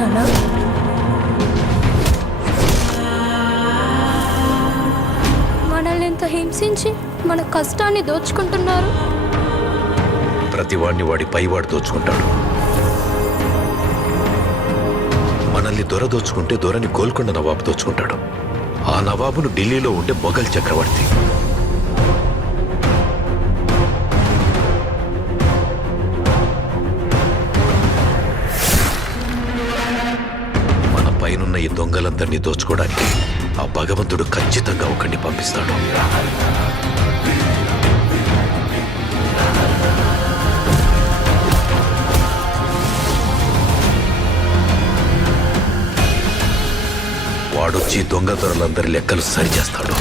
నానా? మనల్ని ఎంత హింసించి మన కష్టాన్ని దోచుకుంటున్నారు. ప్రతివాడిని వాడి పైవాడు దోచుకుంటాడు. మనల్ని దొర దోచుకుంటే దొరని గోల్కొండ నవాబు దోచుకుంటాడు. ఆ నవాబును ఢిల్లీలో ఉండే మొఘల్ చక్రవర్తి. మన పైనున్న ఈ దొంగలందరినీ దోచుకోవడానికి ఆ భగవంతుడు ఖచ్చితంగా ఒకరిని పంపిస్తాడు. వాడొచ్చి దొంగ దొరలందరి లెక్కలు సరిచేస్తాడు.